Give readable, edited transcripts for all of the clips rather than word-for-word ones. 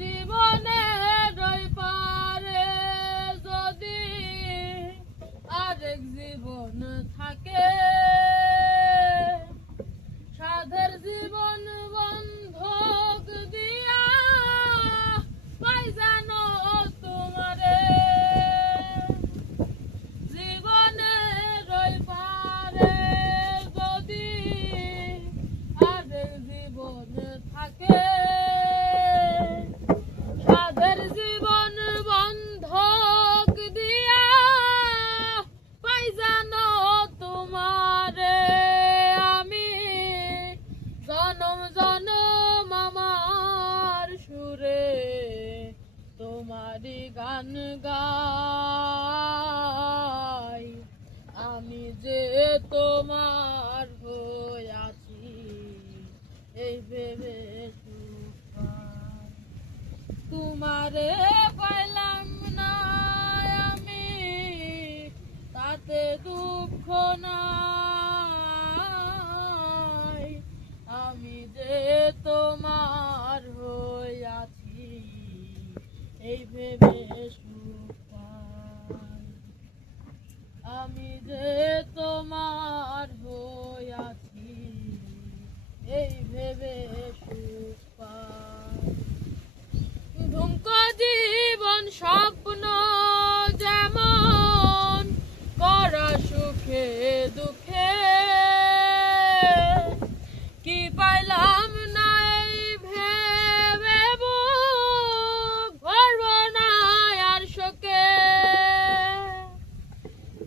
জীবনের ওই পারে যদি আরেক জীবন থাকে, সাধের জীবন বন্ধক দিয়া পাই যেন তোমারে। জীবনের ওই পারে যদি আরেক জীবন থাকে, সাধের জীবন বন্ধক দিয়া পাই যেন তোমারে। আমি জনম জনম আমার সুরে তোমারই গান গাই, আমি যে তোমার হইয়াছি এই ভেবে সুখ পাই। তোমারে পাইলাম না আমি তাতে দুঃখ নাই, আমি যে তোমার হইয়াছি এই ভেবে সুখ পাই। আমি যে তোমার হইয়াছি এই ভেবে সুখ পাই। ধুমক জীবন স্বপ্ন যেমন করা সুখে দুঃখে, কি পাইলাম না এই ভেবে বুক ভরব না আর শোকে।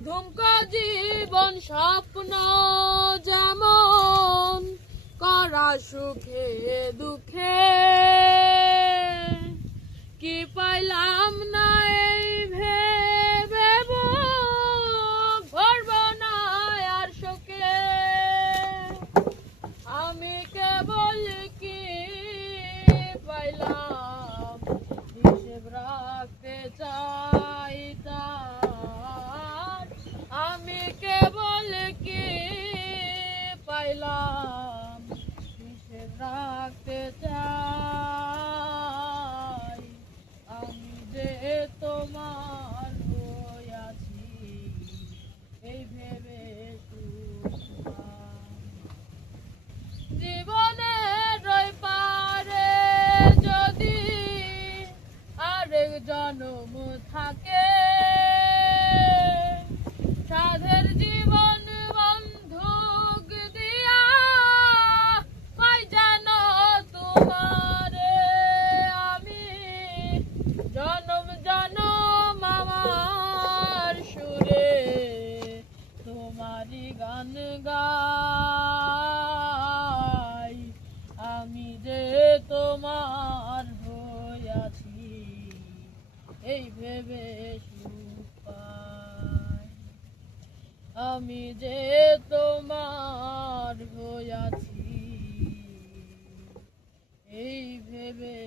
ধুমক জীবন স্বপ্ন যেমন করা সুখে দুঃখে, কি পাইলাম না এই ভেবে বুক ভরব না আর শোকে। আমি কেবল কি পাইলাম হিসেব রাখতে চাই তার, আমি কেবল কি পাইলাম হিসেব রাখতে চাই, আমি যে তোমার হইয়াছি এই ভেবে সুখ পাই। জীবনের ওই পারে যদি আরেক জনম থাকে, সাধের জীবন বন্ধক দিয়া পাই যেন তোমারে। আমি জনম জনম আমার সুরে তোমারই গান গাই, আমি যে তোমার হইয়াছি এই ভেবে সুখ পাই। আমি যে তোমার হইয়াছি এই ভেবে